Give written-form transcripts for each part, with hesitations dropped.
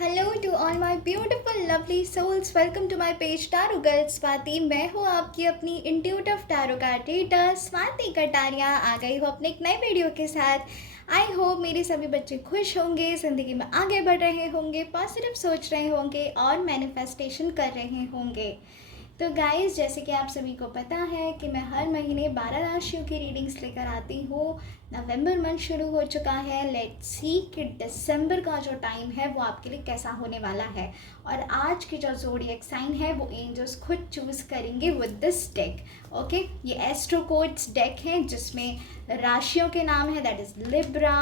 Hello to all my beautiful lovely souls, welcome to my page tarot girl Swati. मैं हूँ आपकी अपनी intuitive tarot card reader Swati Kataria. आ गई हूँ अपने एक नए वीडियो के साथ। आई होप मेरे सभी बच्चे खुश होंगे, ज़िंदगी में आगे बढ़ रहे होंगे, पॉजिटिव सोच रहे होंगे और मैनिफेस्टेशन कर रहे होंगे। तो गाइस, जैसे कि आप सभी को पता है कि मैं हर महीने 12 राशियों की रीडिंग्स लेकर आती हूँ। नवंबर मंथ शुरू हो चुका है। लेट्स सी कि दिसंबर का जो टाइम है वो आपके लिए कैसा होने वाला है। और आज की जो ज़ोडिएक साइन है वो एंजल्स खुद चूज़ करेंगे विद दिस डेक। ओके, ये एस्ट्रो कोड्स डेक है जिसमें राशियों के नाम है, that is Libra,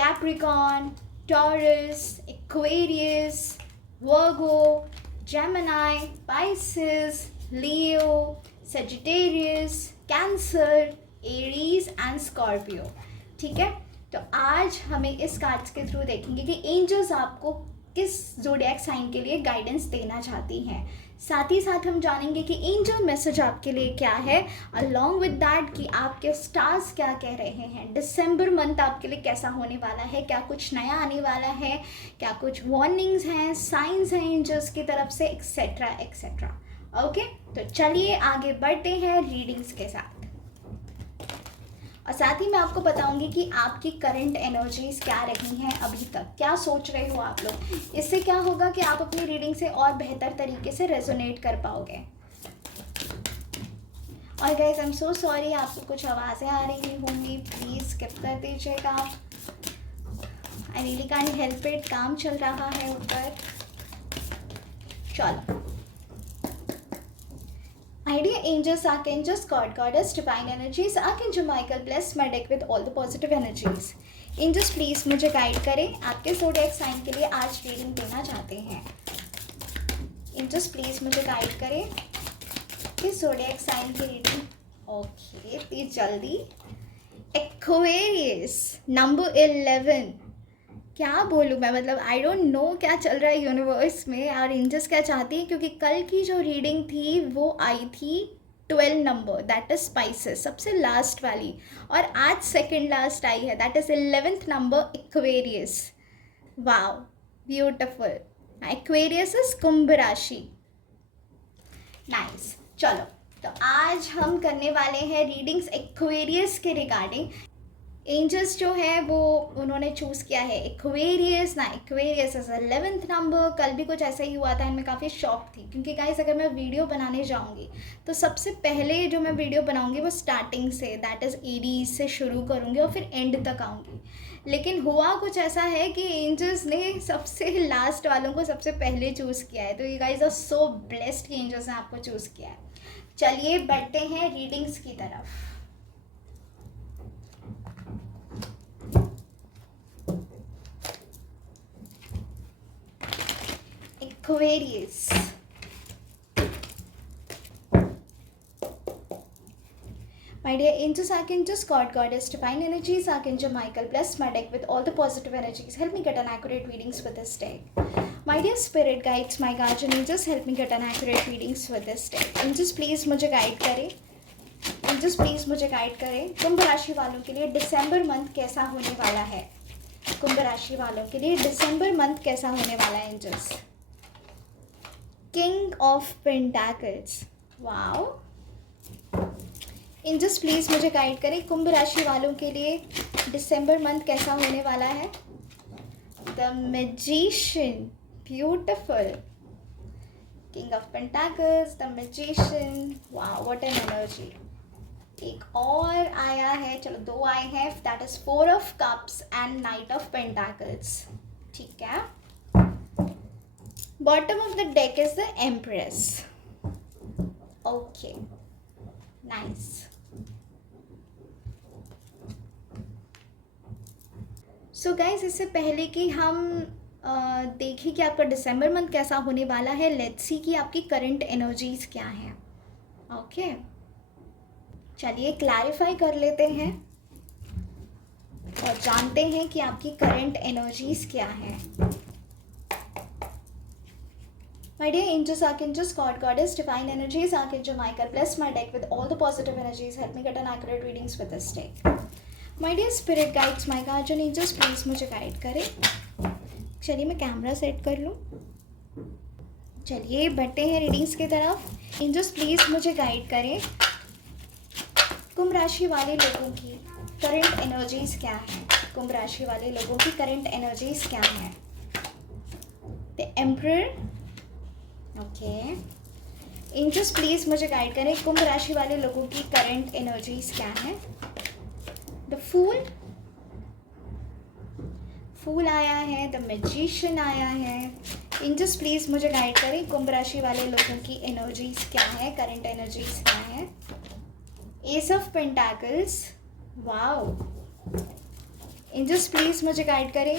Capricorn, taurus, Aquarius, Virgo, Gemini, Pisces, Leo, Sagittarius, Cancer, Aries and Scorpio। ठीक है, तो आज हमें इस कार्ड्स के थ्रू देखेंगे कि एंजल्स आपको किस ज़ोडिएक साइन के लिए गाइडेंस देना चाहती हैं। साथ ही साथ हम जानेंगे कि एंजल मैसेज आपके लिए क्या है, अलॉन्ग विद दैट कि आपके स्टार्स क्या कह रहे हैं। दिसंबर मंथ आपके लिए कैसा होने वाला है, क्या कुछ नया आने वाला है, क्या कुछ वार्निंग्स हैं, साइंस हैं एंजल्स की तरफ से, एक्सेट्रा एक्सेट्रा। ओके, तो चलिए आगे बढ़ते हैं रीडिंग्स के साथ। और साथ ही मैं आपको बताऊंगी कि आपकी करंट एनर्जीज क्या रही हैं अभी तक, क्या सोच रहे हो आप लोग। इससे क्या होगा कि आप अपनी रीडिंग से और बेहतर तरीके से रेजोनेट कर पाओगे। और guys, I am so sorry, आपको कुछ आवाज़ें आ रही होंगी, प्लीज़ स्किप कर दीजिएगा। I really can't help it, काम चल रहा है ऊपर। चलो, My dear angels, archangels, God, goddess, divine energies, Archangel Michael, bless my deck with all the positive energies. Angels, please मुझे गाइड करें, आपके ज़ोडिएक साइन के लिए आज रीडिंग देना चाहते हैं। Angels, प्लीज़ मुझे गाइड करें कि ज़ोडिएक साइन की रीडिंग। ओके, प्लीज जल्दी। Aquarius number 11। क्या बोलूँ मैं, मतलब आई डोंट नो क्या चल रहा है यूनिवर्स में और एंजल्स क्या चाहती है, क्योंकि कल की जो रीडिंग थी वो आई थी 12 नंबर, दैट इज स्पाइसेस, सबसे लास्ट वाली। और आज सेकंड लास्ट आई है, दैट इज 11th नंबर, Aquarius. Wow, beautiful. Aquarius is कुंभ राशि। नाइस। चलो, तो आज हम करने वाले हैं रीडिंग्स एक्वेरियस के रिगार्डिंग। एंजल्स जो है वो उन्होंने चूज़ किया है एक्वेरियस ना। एक्वेरियस इज 11th नंबर। कल भी कुछ ऐसा ही हुआ था एंड मैं काफ़ी शॉक थी, क्योंकि गाइस अगर मैं वीडियो बनाने जाऊंगी तो सबसे पहले जो मैं वीडियो बनाऊंगी वो स्टार्टिंग से, दैट इज़ एरीज से शुरू करूंगी और फिर एंड तक आऊँगी। लेकिन हुआ कुछ ऐसा है कि एंजल्स ने सबसे लास्ट वालों को सबसे पहले चूज़ किया है। तो ये गाइस आर सो ब्लेस्ड कि एंजल्स ने आपको चूज़ किया है। चलिए बढ़ते हैं रीडिंग्स की तरफ। Aquarius. My dear angels, archangels, God, goddess, divine energies, Archangel Michael, bless my deck with all the positive energies. Help me get an accurate readings with this deck. My dear spirit guides, my guardian angels, help me get an accurate readings with this deck. Angels, please मुझे guide करें। Angels, please मुझे guide करें। कुंभ राशि वालों के लिए दिसंबर month कैसा होने वाला है। कुंभ राशि वालों के लिए दिसंबर मंथ कैसा होने वाला है angels. King of pentacles. Wow. Angels please मुझे गाइड करें, कुंभ राशि वालों के लिए दिसंबर मंथ कैसा होने वाला है। The magician, beautiful. King of pentacles, the magician, wow what an energy. एक और आया है, चलो दो आए हैं, that is 4 of cups and night of pentacles. ठीक है, bottom of the deck is the Empress. Okay, nice. So guys, इससे पहले कि हम देखें कि आपका दिसंबर मंथ कैसा होने वाला है, लेट्स सी कि आपकी करंट एनर्जीज क्या हैं। ओके, चलिए क्लैरिफाई कर लेते हैं और जानते हैं कि आपकी करंट एनर्जीज क्या हैं। My dear angels, archangels, God, goddess, divine energies, Archangel Michael, bless my deck with all the positive energies. Help me get an accurate readings with this deck. My dear spirit guides, my guardian angels, please मुझे guide करें। चलिए मैं camera set कर लूँ। चलिए बढ़ते हैं readings की तरफ। एंजल्स प्लीज़ मुझे गाइड करें, कुंभ राशि वाले लोगों की करंट एनर्जीज क्या है। कुंभ राशि वाले लोगों की करंट एनर्जीज क्या है। The emperor, okay. Angels please मुझे गाइड करें, कुंभ राशि वाले लोगों की करंट एनर्जीज क्या है। द फूल, फूल आया है। द मैजिशियन आया है। एंजल्स प्लीज़ मुझे गाइड करें, कुंभ राशि वाले लोगों की एनर्जीज क्या है, करंट एनर्जीज क्या है। Ace of pentacles, wow. Angels please मुझे गाइड करें,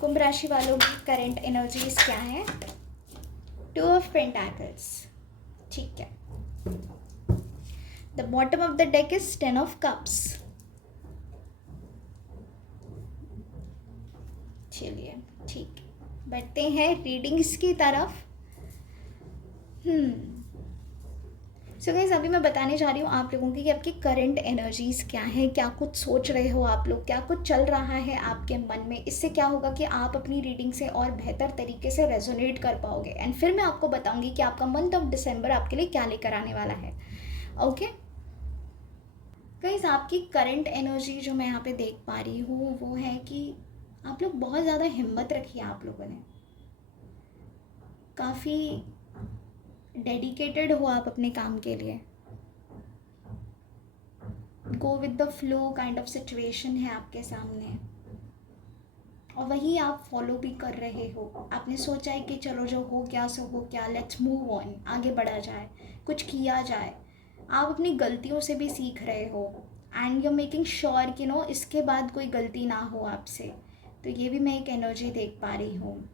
कुंभ राशि वालों की करंट एनर्जीज क्या है। टू ऑफ पेंटाकल्स, ठीक है। The bottom of the deck is 10 of cups. चलिए ठीक, बढ़ते हैं रीडिंग्स की तरफ। सो गाइस, अभी मैं बताने जा रही हूँ आप लोगों की कि आपकी करंट एनर्जीज क्या है, क्या कुछ सोच रहे हो आप लोग, क्या कुछ चल रहा है आपके मन में। इससे क्या होगा कि आप अपनी रीडिंग से और बेहतर तरीके से रेजोनेट कर पाओगे। एंड फिर मैं आपको बताऊंगी कि आपका मंथ ऑफ दिसंबर आपके लिए क्या लेकर आने वाला है। ओके गाइस, आपकी करंट एनर्जी जो मैं यहाँ पे देख पा रही हूँ वो है कि आप लोग बहुत ज़्यादा हिम्मत रखी है। आप लोगों ने काफ़ी डेडिकेटेड हो आप अपने काम के लिए। Go with the flow kind of situation है आपके सामने और वही आप फॉलो भी कर रहे हो। आपने सोचा है कि चलो जो हो गया सो हो गया, लेट्स मूव ऑन, आगे बढ़ा जाए, कुछ किया जाए। आप अपनी गलतियों से भी सीख रहे हो and you are making sure कि नो इसके बाद कोई गलती ना हो आपसे। तो ये भी मैं एक एनर्जी देख पा रही हूँ।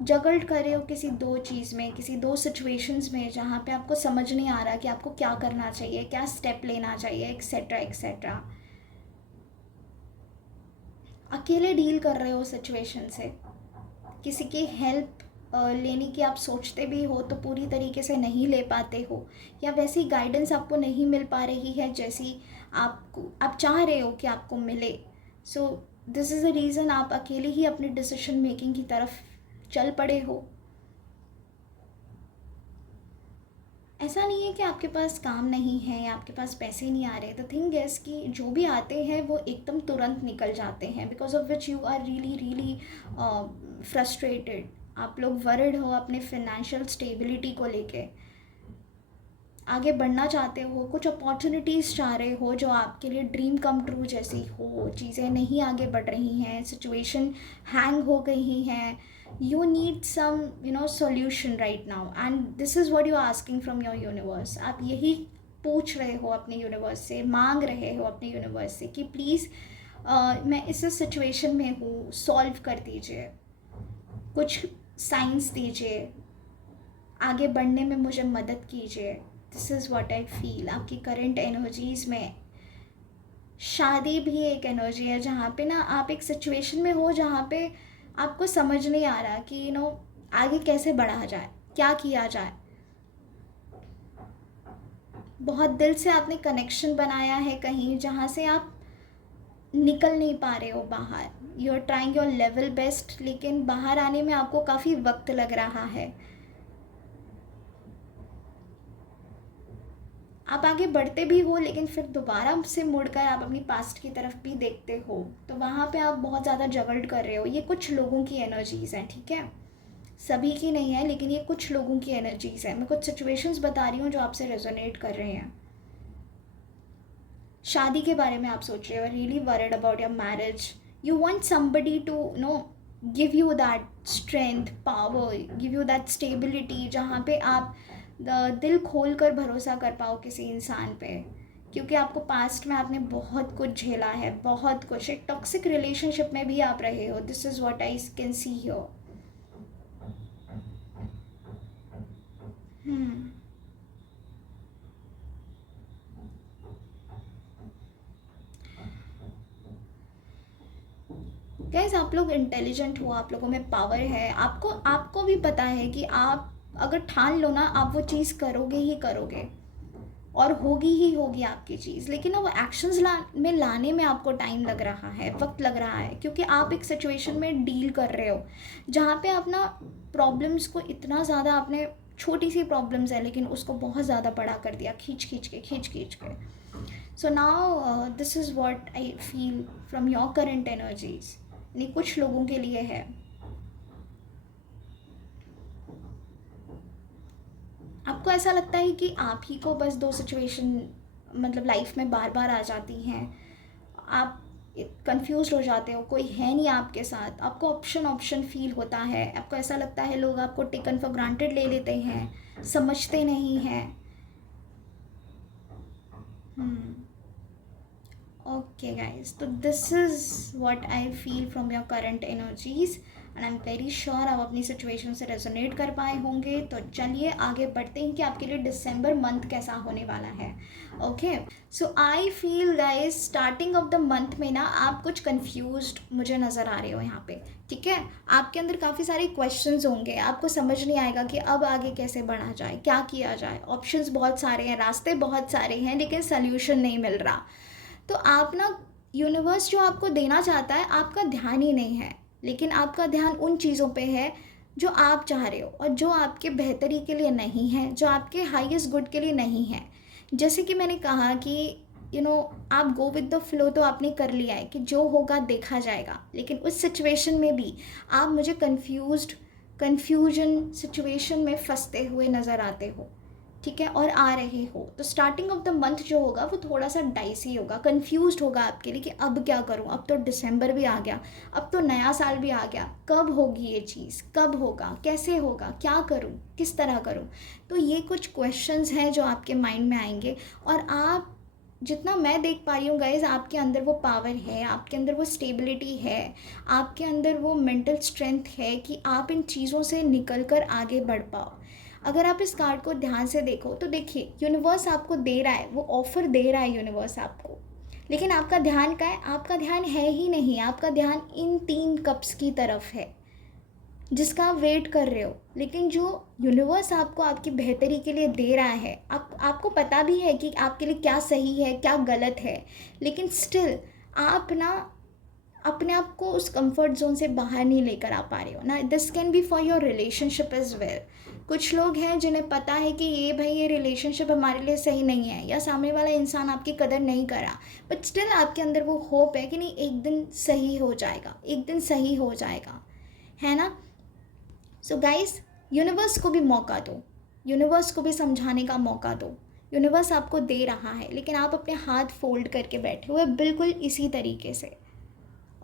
जगल्ड कर रहे हो किसी दो चीज़ में, किसी दो सिचुएशंस में जहाँ पे आपको समझ नहीं आ रहा कि आपको क्या करना चाहिए, क्या स्टेप लेना चाहिए, एक्सेट्रा एक्सेट्रा। अकेले डील कर रहे हो सिचुएशन से, किसी की हेल्प लेने की आप सोचते भी हो तो पूरी तरीके से नहीं ले पाते हो, या वैसी गाइडेंस आपको नहीं मिल पा रही है जैसी आप चाह रहे हो कि आपको मिले। So this is the reason आप अकेले ही अपने डिसीजन मेकिंग की तरफ चल पड़े हो। ऐसा नहीं है कि आपके पास काम नहीं है या आपके पास पैसे नहीं आ रहे। द थिंग इज़ कि जो भी आते हैं वो एकदम तुरंत निकल जाते हैं, because of which you are really really frustrated. आप लोग वरिड हो अपने फिनेंशियल स्टेबिलिटी को लेके, आगे बढ़ना चाहते हो, कुछ अपॉर्चुनिटीज़ चाह रहे हो जो आपके लिए ड्रीम कम ट्रू जैसी हो। चीज़ें नहीं आगे बढ़ रही हैं, सिचुएशन हैंग हो गई हैं। You need some solution right now and this is what you are asking from your universe। आप यही पूछ रहे हो अपने यूनिवर्स से, मांग रहे हो अपने यूनिवर्स से कि प्लीज़ मैं इस सिचुएशन में हूँ, सॉल्व कर दीजिए, कुछ साइंस दीजिए, आगे बढ़ने में मुझे मदद कीजिए। This is what I feel. आपकी करंट एनर्जीज़ में शादी भी एक एनर्जी है जहाँ पे ना आप एक सिचुएशन में हो जहाँ पे आपको समझ नहीं आ रहा कि आगे कैसे बढ़ा जाए, क्या किया जाए। बहुत दिल से आपने कनेक्शन बनाया है कहीं जहाँ से आप निकल नहीं पा रहे हो बाहर। You are trying your level best, लेकिन बाहर आने में आपको काफ़ी वक्त लग रहा है। आप आगे बढ़ते भी हो लेकिन फिर दोबारा से मुड़कर आप अपनी पास्ट की तरफ भी देखते हो, तो वहाँ पे आप बहुत ज़्यादा जगल्ड कर रहे हो। ये कुछ लोगों की एनर्जीज़ हैं, ठीक है, सभी की नहीं है, लेकिन ये कुछ लोगों की एनर्जीज़ हैं। मैं कुछ सिचुएशंस बता रही हूँ जो आपसे रेजोनेट कर रहे हैं। शादी के बारे में आप सोच रहे हो, really worried about your marriage. You want somebody to give you that strength, power, give you that stability, जहाँ पे आप दिल खोल कर भरोसा कर पाओ किसी इंसान पे, क्योंकि आपको पास्ट में आपने बहुत कुछ झेला है, बहुत कुछ। एक टॉक्सिक रिलेशनशिप में भी आप रहे हो। This is what I can see here. Guys, आप लोग इंटेलिजेंट हो, आप लोगों में पावर है। आपको भी पता है कि आप अगर ठान लो ना, आप वो चीज़ करोगे ही करोगे। और होगी ही होगी आपकी चीज़, लेकिन अब एक्शंस में लाने में आपको टाइम लग रहा है, वक्त लग रहा है, क्योंकि आप एक सिचुएशन में डील कर रहे हो जहाँ पे आप ना प्रॉब्लम्स को इतना ज़्यादा आपने, छोटी सी प्रॉब्लम्स है लेकिन उसको बहुत ज़्यादा बड़ा कर दिया, खींच खींच के. So now this is what I feel from your current energies. नहीं, कुछ लोगों के लिए है. आपको ऐसा लगता है कि आप ही को बस दो सिचुएशन मतलब लाइफ में बार बार आ जाती हैं, आप कंफ्यूज हो जाते हो, कोई है नहीं आपके साथ, आपको ऑप्शन फील होता है, आपको ऐसा लगता है लोग आपको टेकन फॉर ग्रांटेड ले लेते हैं, समझते नहीं हैं. ओके गाइज, तो this is what I feel from your current energies and I am very sure आप अपनी सिचुएशन से रेजोनेट कर पाए होंगे. तो चलिए आगे बढ़ते हैं कि आपके लिए दिसंबर मंथ कैसा होने वाला है. Okay, so I feel guys starting of the month में ना आप कुछ कंफ्यूज्ड मुझे नज़र आ रहे हो यहाँ पे. ठीक है, आपके अंदर काफ़ी सारे क्वेश्चंस होंगे, आपको समझ नहीं आएगा कि अब आगे कैसे बढ़ा जाए, क्या किया जाए. ऑप्शंस बहुत सारे हैं, रास्ते बहुत सारे हैं, लेकिन सोल्यूशन नहीं मिल रहा. तो आप ना, यूनिवर्स जो आपको देना चाहता है आपका ध्यान ही नहीं है, लेकिन आपका ध्यान उन चीज़ों पे है जो आप चाह रहे हो और जो आपके बेहतरी के लिए नहीं है, जो आपके हाईएस्ट गुड के लिए नहीं है. जैसे कि मैंने कहा कि आप गो विद द फ्लो, तो आपने कर लिया है कि जो होगा देखा जाएगा, लेकिन उस सिचुएशन में भी आप मुझे कन्फ्यूजन सिचुएशन में फंसते हुए नज़र आते हो. ठीक है, और आ रहे हो. तो स्टार्टिंग ऑफ द मंथ जो होगा वो थोड़ा सा डाइसी होगा, कंफ्यूज्ड होगा आपके लिए कि अब क्या करूं, अब तो दिसंबर भी आ गया, अब तो नया साल भी आ गया, कब होगी ये चीज़, कब होगा, कैसे होगा, क्या करूं, किस तरह करूं. तो ये कुछ क्वेश्चंस हैं जो आपके माइंड में आएंगे. और आप, जितना मैं देख पा रही हूँ गाइज, आपके अंदर वो पावर है, आपके अंदर वो स्टेबिलिटी है, आपके अंदर वो मेंटल स्ट्रेंथ है कि आप इन चीज़ों से निकल कर आगे बढ़ पाओ. अगर आप इस कार्ड को ध्यान से देखो तो देखिए, यूनिवर्स आपको दे रहा है, वो ऑफ़र दे रहा है यूनिवर्स आपको, लेकिन आपका ध्यान क्या है, आपका ध्यान है ही नहीं. आपका ध्यान इन 3 कप्स की तरफ है जिसका आप वेट कर रहे हो. लेकिन जो यूनिवर्स आपको आपकी बेहतरी के लिए दे रहा है, आपको पता भी है कि आपके लिए क्या सही है क्या गलत है, लेकिन स्टिल आप ना अपने आप को उस कंफर्ट जोन से बाहर नहीं लेकर आ पा रहे हो ना. This can be for your relationship as well. कुछ लोग हैं जिन्हें पता है कि ये रिलेशनशिप हमारे लिए सही नहीं है, या सामने वाला इंसान आपकी कदर नहीं करा, बट स्टिल आपके अंदर वो होप है कि नहीं, एक दिन सही हो जाएगा, एक दिन सही हो जाएगा, है ना. सो गाइस, यूनिवर्स को भी मौका दो, यूनिवर्स को भी समझाने का मौका दो. यूनिवर्स आपको दे रहा है, लेकिन आप अपने हाथ फोल्ड करके बैठे हुए बिल्कुल इसी तरीके से.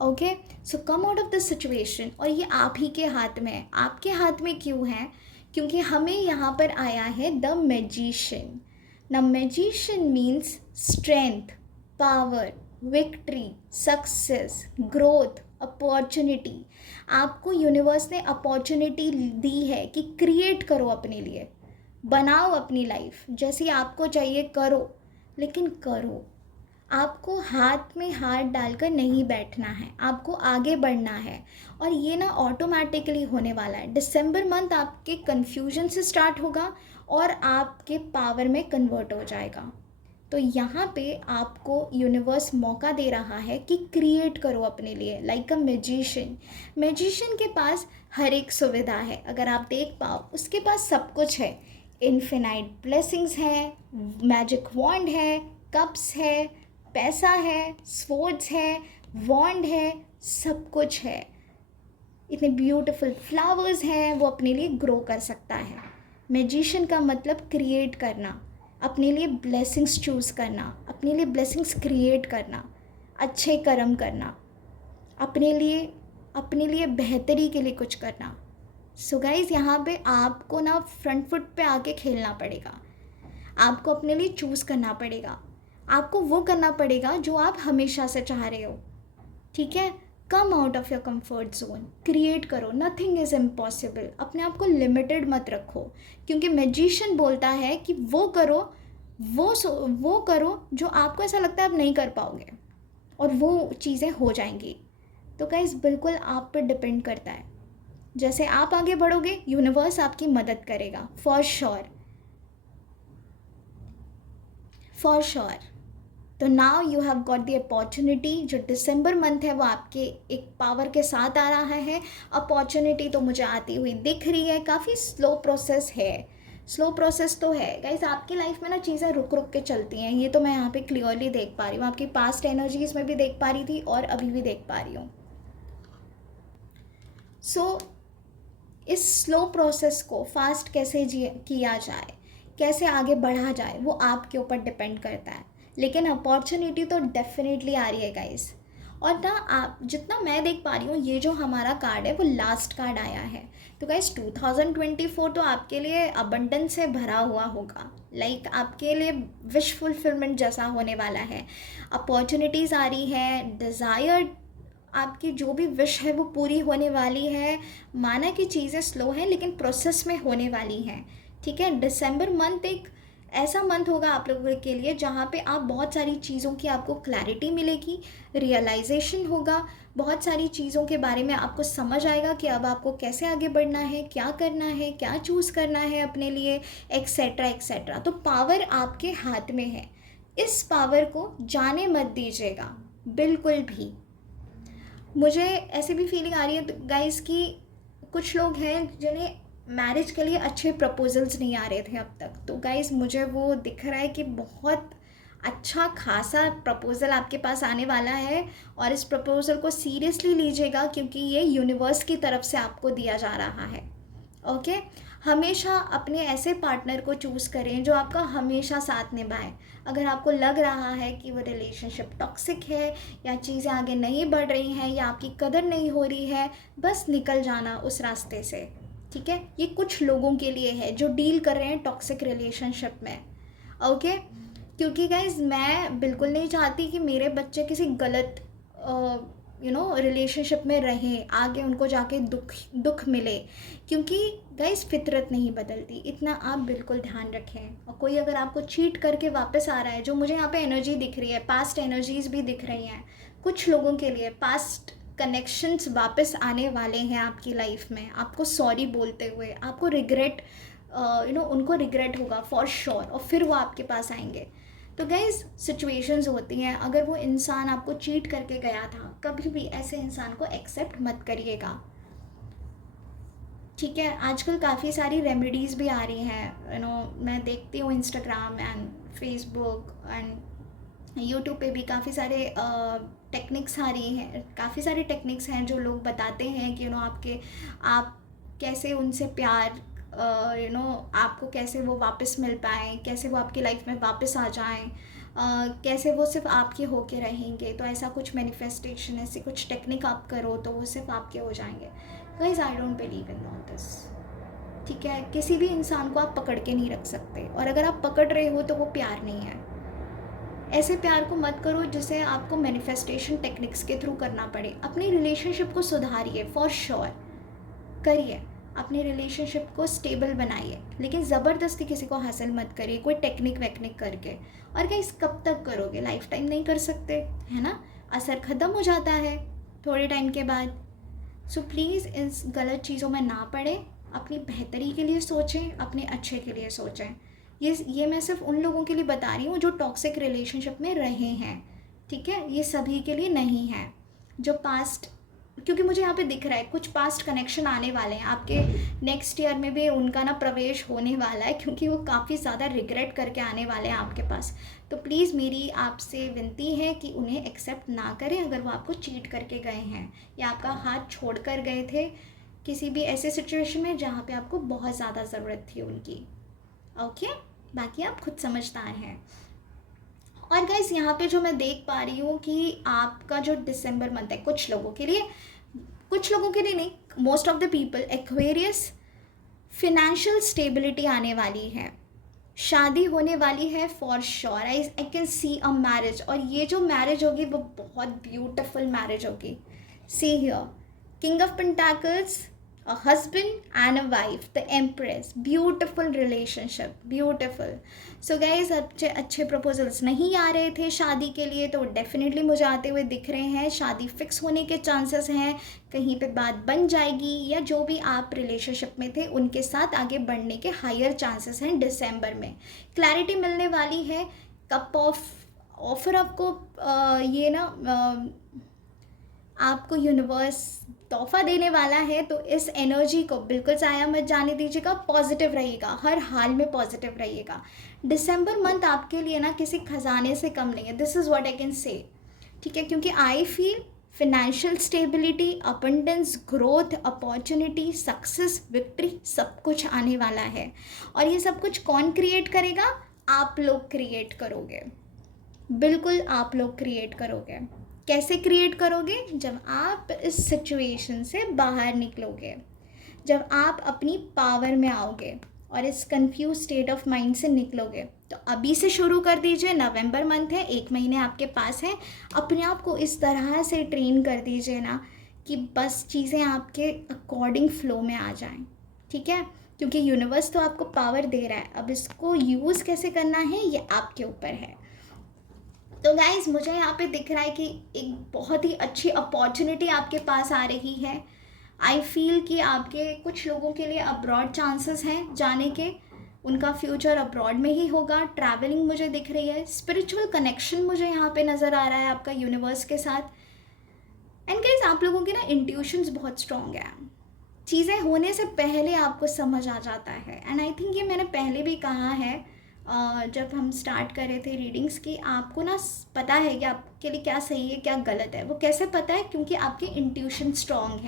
Okay, so come out of this situation. और ये आप ही के हाथ में है. आपके हाथ में क्यों है? क्योंकि हमें यहाँ पर आया है the magician. The magician means strength, power, victory, success, growth, opportunity. आपको यूनिवर्स ने अपॉर्चुनिटी दी है कि क्रिएट करो अपने लिए, बनाओ अपनी लाइफ जैसी आपको चाहिए, करो, लेकिन करो. आपको हाथ में हाथ डालकर नहीं बैठना है, आपको आगे बढ़ना है. और ये ना ऑटोमेटिकली होने वाला है. दिसंबर मंथ आपके कन्फ्यूजन से स्टार्ट होगा और आपके पावर में कन्वर्ट हो जाएगा. तो यहाँ पे आपको यूनिवर्स मौका दे रहा है कि क्रिएट करो अपने लिए, लाइक अ मैजिशियन. मैजिशियन के पास हर एक सुविधा है, अगर आप देख पाओ उसके पास सब कुछ है. इन्फिनाइट ब्लेसिंग्स है, मैजिक वॉन्ड है, कप्स है, पैसा है, स्वर्ड्स है, वॉन्ड है, सब कुछ है. इतने ब्यूटीफुल फ्लावर्स हैं, वो अपने लिए ग्रो कर सकता है. मैजिशियन का मतलब क्रिएट करना, अपने लिए ब्लेसिंग्स चूज़ करना, अपने लिए ब्लेसिंग्स क्रिएट करना, अच्छे कर्म करना, अपने लिए बेहतरी के लिए कुछ करना. सो गाइज़, यहाँ पे आपको ना फ्रंट फुट पे आके खेलना पड़ेगा. आपको अपने लिए चूज़ करना पड़ेगा. आपको वो करना पड़ेगा जो आप हमेशा से चाह रहे हो. ठीक है, come out of your comfort zone, create करो. Nothing is impossible. अपने आप को लिमिटेड मत रखो, क्योंकि मैजिशियन बोलता है कि वो करो, वो करो जो आपको ऐसा लगता है आप नहीं कर पाओगे, और वो चीज़ें हो जाएंगी. तो गाइस, बिल्कुल आप पर डिपेंड करता है. जैसे आप आगे बढ़ोगे, यूनिवर्स आपकी मदद करेगा फॉर श्योर. For sure. तो now you have got the opportunity. जो दिसंबर मंथ है वो आपके एक पावर के साथ आ रहा है। अपॉर्चुनिटी तो मुझे आती हुई दिख रही है। काफ़ी स्लो प्रोसेस है, स्लो प्रोसेस तो है गाइज। आपकी लाइफ में ना चीज़ें रुक रुक के चलती हैं, ये तो मैं यहाँ पे क्लियरली देख पा रही हूँ। आपकी पास्ट एनर्जीज में भी देख पा रही थी और अभी भी देख पा रही हूँ। सो इस स्लो प्रोसेस को फास्ट कैसे किया जाए, कैसे आगे बढ़ा जाए, वो आपके ऊपर डिपेंड करता है। लेकिन अपॉर्चुनिटी तो डेफिनेटली आ रही है गाइस। और ना आप जितना मैं देख पा रही हूँ, ये जो हमारा कार्ड है वो लास्ट कार्ड आया है। तो गाइस 2024 तो आपके लिए अबंडेंस से भरा हुआ होगा। लाइक आपके लिए विश फुलफिलमेंट जैसा होने वाला है। अपॉर्चुनिटीज़ आ रही है, डिज़ायर्ड आपकी जो भी विश है वो पूरी होने वाली है। माना कि चीज़ें स्लो हैं लेकिन प्रोसेस में होने वाली हैं, ठीक है। दिसंबर मंथ एक ऐसा मंथ होगा आप लोगों के लिए जहाँ पे आप बहुत सारी चीज़ों की आपको क्लैरिटी मिलेगी, रियलाइजेशन होगा। बहुत सारी चीज़ों के बारे में आपको समझ आएगा कि अब आपको कैसे आगे बढ़ना है, क्या करना है, क्या चूज़ करना है अपने लिए, एक्सेट्रा एक्सेट्रा। तो पावर आपके हाथ में है। इस पावर को जाने मत दीजिएगा बिल्कुल भी। मुझे ऐसी भी फीलिंग आ रही है गाइस कि कुछ लोग हैं जिन्हें मैरिज के लिए अच्छे प्रपोजल्स नहीं आ रहे थे अब तक। तो गाइस मुझे वो दिख रहा है कि बहुत अच्छा खासा प्रपोज़ल आपके पास आने वाला है। और इस प्रपोज़ल को सीरियसली लीजिएगा क्योंकि ये यूनिवर्स की तरफ से आपको दिया जा रहा है। ओके, हमेशा अपने ऐसे पार्टनर को चूज़ करें जो आपका हमेशा साथ निभाए। अगर आपको लग रहा है कि वो रिलेशनशिप टॉक्सिक है या चीज़ें आगे नहीं बढ़ रही हैं या आपकी कदर नहीं हो रही है, बस निकल जाना उस रास्ते से, ठीक है। ये कुछ लोगों के लिए है जो डील कर रहे हैं टॉक्सिक रिलेशनशिप में। ओके, क्योंकि गाइज मैं बिल्कुल नहीं चाहती कि मेरे बच्चे किसी गलत रिलेशनशिप में रहें, आगे उनको जाके दुख मिले। क्योंकि गाइस फितरत नहीं बदलती, इतना आप बिल्कुल ध्यान रखें। और कोई अगर आपको चीट करके वापस आ रहा है, जो मुझे यहाँ पे एनर्जी दिख रही है, पास्ट एनर्जीज भी दिख रही हैं कुछ लोगों के लिए, पास्ट कनेक्शंस वापस आने वाले हैं आपकी लाइफ में। आपको सॉरी बोलते हुए आपको रिग्रेट उनको रिग्रेट होगा फॉर श्योर, और फिर वो आपके पास आएंगे। तो गाइज सिचुएशंस होती हैं, अगर वो इंसान आपको चीट करके गया था, कभी भी ऐसे इंसान को एक्सेप्ट मत करिएगा, ठीक है। आजकल काफ़ी सारी रेमेडीज़ भी आ रही हैं, मैं देखती हूँ Instagram and Facebook and YouTube पे भी काफ़ी सारे टेक्निक्स आ रही हैं। काफ़ी सारे टेक्निक्स हैं जो लोग बताते हैं कि आप कैसे उनसे प्यार आपको कैसे वो वापस मिल पाएँ, कैसे वो आपकी लाइफ में वापस आ जाएं, कैसे वो सिर्फ आपके होके रहेंगे। तो ऐसा कुछ मैनिफेस्टेशन, ऐसी कुछ टेक्निक आप करो तो वो सिर्फ आपके हो जाएंगे। Guys I don't believe in all this, ठीक है। किसी भी इंसान को आप पकड़ के नहीं रख सकते, और अगर आप पकड़ रहे हो तो वो प्यार नहीं है। ऐसे प्यार को मत करो जिसे आपको मैनिफेस्टेशन टेक्निक्स के थ्रू करना पड़े। अपनी रिलेशनशिप को सुधारिए, फॉर श्योर करिए, अपनी रिलेशनशिप को स्टेबल बनाइए, लेकिन ज़बरदस्ती किसी को हासिल मत करिए कोई टेक्निक वेक्निक करके। और गाइस कब तक करोगे, लाइफ टाइम नहीं कर सकते, है ना। असर ख़त्म हो जाता है थोड़े टाइम के बाद। सो प्लीज़ इस गलत चीज़ों में ना पड़े, अपनी बेहतरी के लिए सोचें, अपने अच्छे के लिए सोचें। ये मैं सिर्फ उन लोगों के लिए बता रही हूँ जो टॉक्सिक रिलेशनशिप में रहे हैं, ठीक है। ये सभी के लिए नहीं है। जो पास्ट, क्योंकि मुझे यहाँ पे दिख रहा है कुछ पास्ट कनेक्शन आने वाले हैं आपके नेक्स्ट ईयर में भी, उनका ना प्रवेश होने वाला है, क्योंकि वो काफ़ी ज़्यादा रिग्रेट करके आने वाले हैं आपके पास। तो प्लीज़ मेरी आपसे विनती है कि उन्हें एक्सेप्ट ना करें अगर वो आपको चीट करके गए हैं या आपका हाथ छोड़ कर गए थे किसी भी ऐसे सिचुएशन में जहाँ पे आपको बहुत ज़्यादा ज़रूरत थी उनकी। ओके, बाकी आप खुद समझदार हैं। और गाइस यहाँ पे जो मैं देख पा रही हूँ कि आपका जो दिसंबर मंथ है, कुछ लोगों के लिए नहीं, most of the people, Aquarius, financial stability आने वाली है, शादी होने वाली है for sure. I can see a marriage, और ये जो मैरिज होगी वो बहुत ब्यूटिफुल मैरिज होगी। See here, king of pentacles, a husband and a wife, the empress, beautiful relationship, beautiful. So guys, अच्छे प्रपोजल्स नहीं आ रहे थे शादी के लिए, तो डेफिनेटली मुझे आते हुए दिख रहे हैं। शादी फिक्स होने के चांसेस हैं, कहीं पे बात बन जाएगी, या जो भी आप रिलेशनशिप में थे उनके साथ आगे बढ़ने के हायर चांसेस हैं। दिसंबर में क्लैरिटी मिलने वाली है कप ऑफ ऑफर आपको ये ना आपको यूनिवर्स तोहफा देने वाला है, तो इस एनर्जी को बिल्कुल ज़ाया मत जाने दीजिएगा, पॉजिटिव रहिएगा, हर हाल में पॉजिटिव रहिएगा। दिसंबर मंथ आपके लिए ना किसी खजाने से कम नहीं है, this is what I can say, ठीक है, क्योंकि I feel financial stability, abundance, growth, opportunity, success, victory सब कुछ आने वाला है। और ये सब कुछ कौन क्रिएट करेगा? आप लोग क्रिएट करोगे, बिल्कुल आप लोग क्रिएट करोगे। कैसे क्रिएट करोगे? जब आप इस सिचुएशन से बाहर निकलोगे, जब आप अपनी पावर में आओगे और इस कंफ्यूज स्टेट ऑफ माइंड से निकलोगे। तो अभी से शुरू कर दीजिए, नवंबर मंथ है, 1 महीने आपके पास है, अपने आप को इस तरह से ट्रेन कर दीजिए ना कि बस चीज़ें आपके अकॉर्डिंग फ्लो में आ जाएं, ठीक है, क्योंकि यूनिवर्स तो आपको पावर दे रहा है, अब इसको यूज़ कैसे करना है ये आपके ऊपर है। तो गाइज मुझे यहाँ पे दिख रहा है कि एक बहुत ही अच्छी अपॉर्चुनिटी आपके पास आ रही है। आई फील कि आपके कुछ लोगों के लिए अब्रॉड चांसेस हैं जाने के, उनका फ्यूचर अब्रॉड में ही होगा। ट्रैवलिंग मुझे दिख रही है, स्पिरिचुअल कनेक्शन मुझे यहाँ पे नज़र आ रहा है आपका यूनिवर्स के साथ। एंड गाइज आप लोगों की ना इंट्यूशंस बहुत स्ट्रॉन्ग है, चीज़ें होने से पहले आपको समझ आ जाता है। एंड आई थिंक ये मैंने पहले भी कहा है जब हम स्टार्ट कर रहे थे रीडिंग्स की, आपको ना पता है कि आपके लिए क्या सही है क्या गलत है। वो कैसे पता है? क्योंकि आपकी इंट्यूशन स्ट्रॉन्ग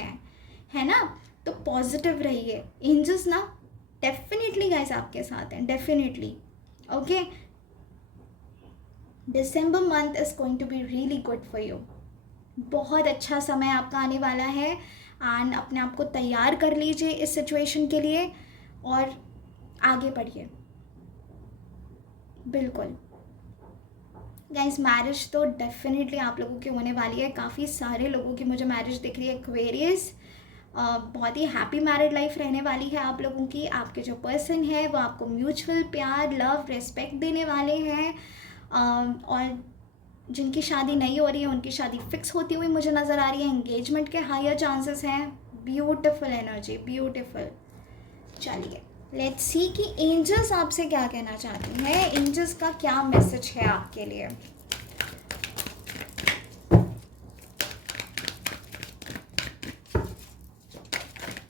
है ना। तो पॉजिटिव रहिए, एंजल्स ना डेफिनेटली गाइस आपके साथ हैं, definitely. Okay, December month is going to be really good for you. बहुत अच्छा समय आपका आने वाला है एंड अपने आप को तैयार कर लीजिए इस सिचुएशन के लिए और आगे बढ़िए, बिल्कुल। गाइस मैरिज तो डेफिनेटली आप लोगों की होने वाली है, काफ़ी सारे लोगों की मुझे मैरिज दिख रही है। एक्वेरियस, बहुत ही हैप्पी मैरिड लाइफ रहने वाली है आप लोगों की। आपके जो पर्सन है वो आपको म्यूचुअल प्यार, लव, रिस्पेक्ट देने वाले हैं और जिनकी शादी नहीं हो रही है उनकी शादी फिक्स होती हुई मुझे नज़र आ रही है। एंगेजमेंट के हायर चांसेस हैं। Beautiful energy, beautiful. चलिए लेट्स सी कि एंजल्स आपसे क्या कहना चाहती हैं, एंजल्स का क्या मैसेज है आपके लिए।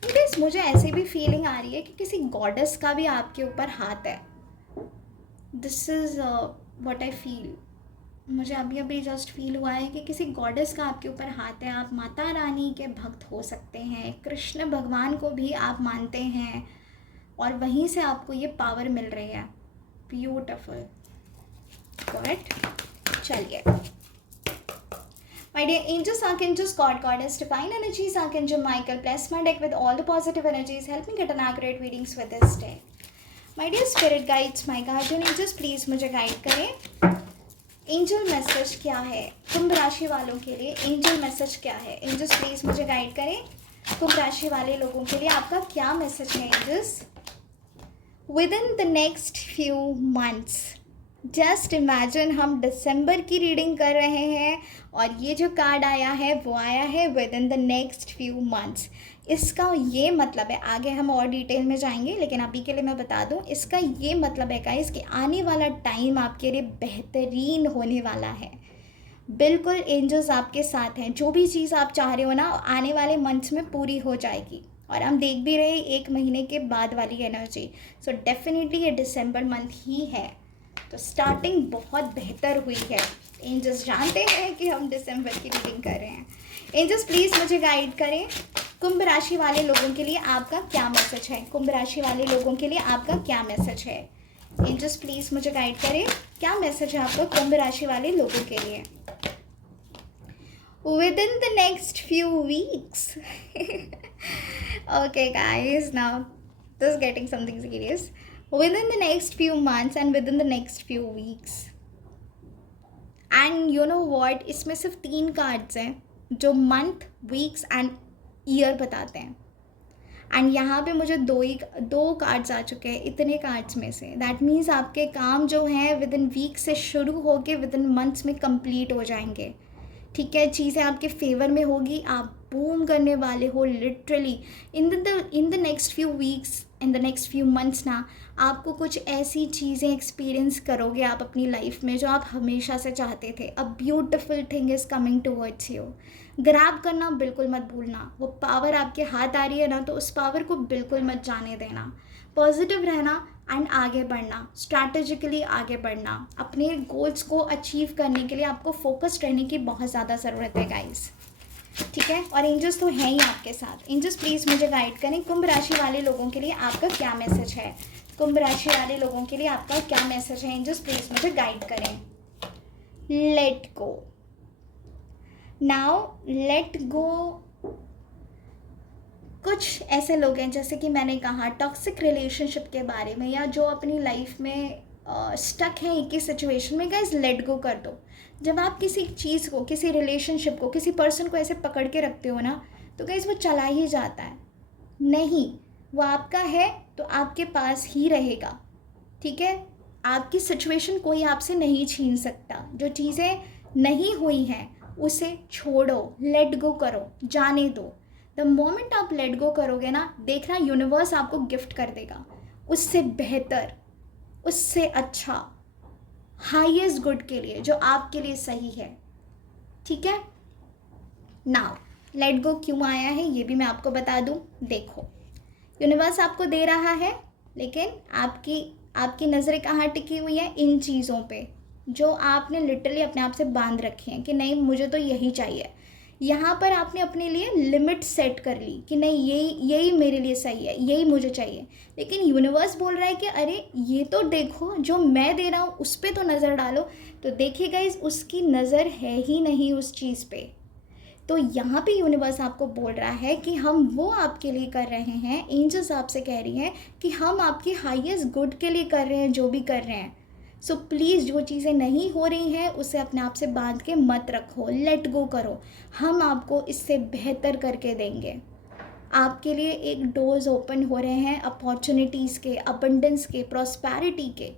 गाइस मुझे ऐसे भी फीलिंग आ रही है कि किसी गॉडेस का भी आपके ऊपर हाथ है। This is what I feel. मुझे अभी जस्ट फील हुआ है कि किसी गॉडेस का आपके ऊपर हाथ है। आप माता रानी के भक्त हो सकते हैं, कृष्ण भगवान को भी आप मानते हैं और वहीं से आपको ये पावर मिल रही है। Beautiful, good. चलिए my dear angels, archangels, goddess, divine energies, archangel Michael, bless my deck with all the positive energies, help me get an accurate readings for this day. My dear spirit guides, my guardian angels, please मुझे guide करें। Angel message क्या है कुंभ राशि वालों के लिए? Angel message क्या है? एंजल्स प्लीज मुझे गाइड करें, कुंभ राशि वाले लोगों के लिए आपका क्या मैसेज है angels? Within the next few months, just imagine हम दिसंबर की रीडिंग कर रहे हैं और ये जो कार्ड आया है वो आया है with in the next few months. इसका ये मतलब है, आगे हम और डिटेल में जाएंगे लेकिन अभी के लिए मैं बता दूं, इसका ये मतलब है गाइस कि आने वाला टाइम आपके लिए बेहतरीन होने वाला है। बिल्कुल एंजल्स आपके साथ हैं, जो भी चीज़ आप चाह रहे हो ना आने वाले मंथ्स में पूरी हो जाएगी। और हम देख भी रहे हैं 1 महीने के बाद वाली एनर्जी। सो डेफिनेटली ये दिसंबर मंथ ही है, तो स्टार्टिंग बहुत बेहतर हुई है। एंजल्स जानते हैं कि हम दिसंबर की रीडिंग कर रहे हैं। एंजल्स प्लीज़ मुझे गाइड करें, कुंभ राशि वाले लोगों के लिए आपका क्या मैसेज है? कुंभ राशि वाले लोगों के लिए आपका क्या मैसेज है? एंजल्स प्लीज़ मुझे गाइड करें, क्या मैसेज है आपका कुंभ राशि वाले लोगों के लिए? Within the next few weeks. Okay guys, now this is getting something serious. Within the next few months and within the next few weeks. And you know what, इसमें सिर्फ 3 कार्ड्स हैं जो मंथ, वीक्स एंड ईयर बताते हैं। And यहाँ पे मुझे 2 cards आ चुके हैं इतने कार्ड्स में से। दैट मीन्स आपके काम जो हैं विद इन वीक से शुरू होके विद इन मंथ्स में कंप्लीट हो जाएंगे। ठीक है, चीज़ें आपके फेवर में होगी, आप बूम करने वाले हो literally. In the next few weeks in the next few months ना आपको कुछ ऐसी चीज़ें एक्सपीरियंस करोगे आप अपनी लाइफ में जो आप हमेशा से चाहते थे. A beautiful thing is coming towards you. Grab करना बिल्कुल मत भूलना. वो पावर आपके हाथ आ रही है ना, तो उस पावर को बिल्कुल मत जाने देना. पॉजिटिव रहना एंड आगे बढ़ना, स्ट्रैटेजिकली आगे बढ़ना. अपने गोल्स को अचीव करने के लिए आपको फोकस्ड रहने की बहुत ज़्यादा ज़रूरत है गाइस. ठीक है, और एंजल्स तो हैं ही आपके साथ. एंजल्स प्लीज़ मुझे गाइड करें, कुंभ राशि वाले लोगों के लिए आपका क्या मैसेज है. कुंभ राशि वाले लोगों के लिए आपका क्या मैसेज है. एंजल्स प्लीज़ मुझे गाइड करें. Let go. Now let go. कुछ ऐसे लोग हैं, जैसे कि मैंने कहा, टॉक्सिक रिलेशनशिप के बारे में, या जो अपनी लाइफ में स्टक हैं एक ही सिचुएशन में. गाइज लेट गो कर दो. जब आप किसी चीज़ को, किसी रिलेशनशिप को, किसी पर्सन को ऐसे पकड़ के रखते हो ना, तो गाइज वो चला ही जाता है. नहीं, वो आपका है तो आपके पास ही रहेगा. ठीक है, आपकी सिचुएशन कोई आपसे नहीं छीन सकता. जो चीज़ें नहीं हुई हैं उसे छोड़ो, लेट गो करो, जाने दो. द मोमेंट आप लेट गो करोगे ना, देखना यूनिवर्स आपको गिफ्ट कर देगा उससे बेहतर, उससे अच्छा, हाईएस्ट गुड के लिए, जो आपके लिए सही है. ठीक है. नाउ लेट गो क्यों आया है ये भी मैं आपको बता दूं. देखो, यूनिवर्स आपको दे रहा है, लेकिन आपकी नज़रें कहाँ टिकी हुई है, इन चीज़ों पे जो आपने लिटरली अपने आप से बांध रखी हैं कि नहीं मुझे तो यही चाहिए. यहाँ पर आपने अपने लिए लिमिट सेट कर ली कि नहीं यही मेरे लिए सही है, यही मुझे चाहिए. लेकिन यूनिवर्स बोल रहा है कि अरे ये तो देखो, जो मैं दे रहा हूँ उस पर तो नज़र डालो. तो देखिए गाइस, उसकी नज़र है ही नहीं उस चीज़ पे. तो यहाँ पे यूनिवर्स आपको बोल रहा है कि हम वो आपके लिए कर रहे हैं. एंजल्स आपसे कह रही हैं कि हम आपके हाईएस्ट गुड के लिए कर रहे हैं जो भी कर रहे हैं. सो प्लीज़, जो चीज़ें नहीं हो रही हैं उसे अपने आप से बांध के मत रखो, लेट गो करो. हम आपको इससे बेहतर करके देंगे. आपके लिए एक डोर्स ओपन हो रहे हैं अपॉर्चुनिटीज़ के, अबंडेंस के, प्रॉस्पेरिटी के.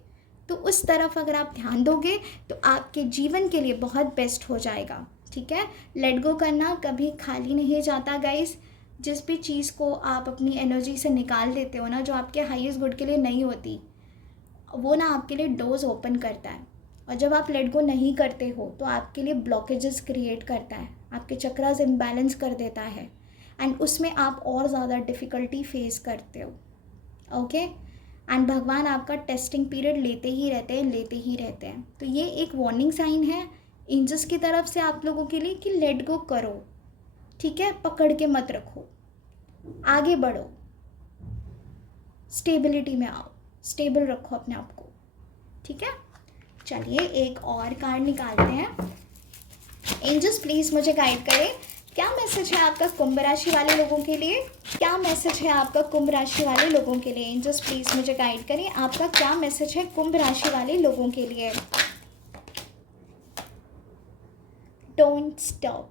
तो उस तरफ अगर आप ध्यान दोगे तो आपके जीवन के लिए बहुत बेस्ट हो जाएगा. ठीक है. लेट गो करना कभी खाली नहीं जाता गाइस. जिस भी चीज़ को आप अपनी एनर्जी से निकाल देते हो ना, जो आपके हाईएस्ट गुड के लिए नहीं होती, वो ना आपके लिए डोर्स ओपन करता है. और जब आप लेट गो नहीं करते हो तो आपके लिए ब्लॉकेजेस क्रिएट करता है, आपके चक्रास इम्बैलेंस कर देता है, एंड उसमें आप और ज़्यादा डिफ़िकल्टी फेस करते हो. ओके. एंड भगवान आपका टेस्टिंग पीरियड लेते ही रहते हैं. तो ये एक वार्निंग साइन है एंजल्स की तरफ से आप लोगों के लिए कि लेट गो करो. ठीक है, पकड़ के मत रखो, आगे बढ़ो, स्टेबिलिटी में आओ, स्टेबल रखो अपने आप को. ठीक है. चलिए एक और कार्ड निकालते हैं. एंजल्स प्लीज़ मुझे गाइड करें, क्या मैसेज है आपका कुंभ राशि वाले लोगों के लिए. क्या मैसेज है आपका कुंभ राशि वाले लोगों के लिए. एंजल्स प्लीज़ मुझे गाइड करें, आपका क्या मैसेज है कुंभ राशि वाले लोगों के लिए. Don't stop.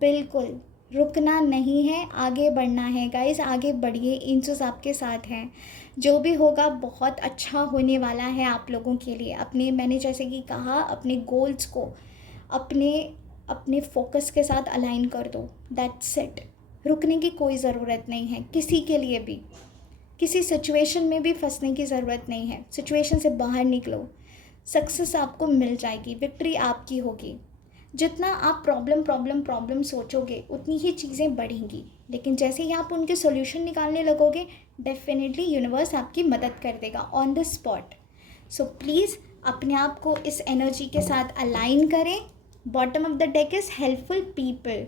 बिल्कुल रुकना नहीं है, आगे बढ़ना है गाइस. आगे बढ़िए, एंजल्स आपके साथ हैं. जो भी होगा बहुत अच्छा होने वाला है आप लोगों के लिए. मैंने जैसे कि कहा, अपने गोल्स को अपने फोकस के साथ अलाइन कर दो. That's it. रुकने की कोई ज़रूरत नहीं है किसी के लिए भी. किसी सिचुएशन में भी फंसने की ज़रूरत नहीं है. सिचुएशन से बाहर निकलो, सक्सेस आपको मिल जाएगी, विक्ट्री आपकी होगी. जितना आप प्रॉब्लम सोचोगे उतनी ही चीज़ें बढ़ेंगी. लेकिन जैसे ही आप उनके सॉल्यूशन निकालने लगोगे, डेफिनेटली यूनिवर्स आपकी मदद कर देगा on the spot. So please अपने आप को इस एनर्जी के साथ अलाइन करें. Bottom of the deck is helpful people.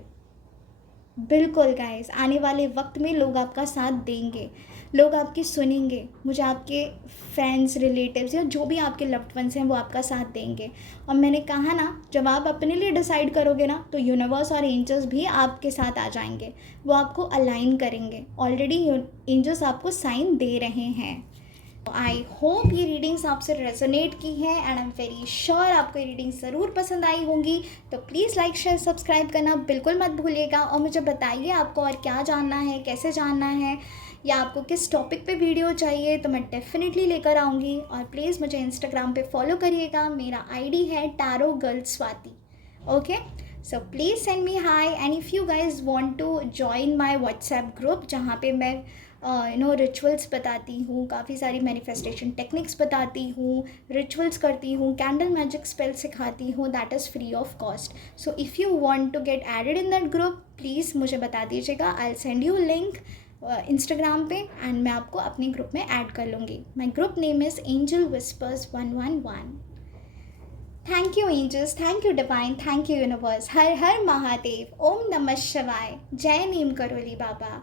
बिल्कुल गाइस, आने वाले वक्त में लोग आपका साथ देंगे, लोग आपकी सुनेंगे. मुझे आपके फ्रेंड्स, रिलेटिव्स या जो भी आपके लव्ड वंस हैं वो आपका साथ देंगे. और मैंने कहा ना, जब आप अपने लिए डिसाइड करोगे ना, तो यूनिवर्स और एंजल्स भी आपके साथ आ जाएंगे, वो आपको अलाइन करेंगे. ऑलरेडी एंजल्स आपको साइन दे रहे हैं. आई होप ये रीडिंग्स आपसे रेजोनेट की है, and I am very sure आपको ये रीडिंग ज़रूर पसंद आई होंगी. तो प्लीज़ लाइक, शेयर, सब्सक्राइब करना बिल्कुल मत भूलिएगा. और मुझे बताइए आपको और क्या जानना है, कैसे जानना है, या आपको किस टॉपिक पे वीडियो चाहिए, तो मैं डेफिनेटली लेकर आऊँगी. और प्लीज़ मुझे इंस्टाग्राम पे फॉलो करिएगा. मेरा आईडी है tarot girl Swati. Okay. So please send me hi. And if you guys want to join my WhatsApp group, जहाँ पे मैं रिचुअल्स बताती हूँ, काफ़ी सारी मैनिफेस्टेशन टेक्निक्स बताती हूँ, रिचुअल्स करती हूँ, कैंडल मैजिक स्पेल सिखाती हूँ, that is free of cost. So if you want to get added in that group, please मुझे बता दीजिएगा. I will send you link Instagram पे एंड मैं आपको अपने ग्रुप में ऐड कर लूँगी. My group name is angel whispers 111. Thank you angels, thank you divine, thank you universe. Har Har Mahadev. ओम नमः शिवाय. जय नीम करोली बाबा.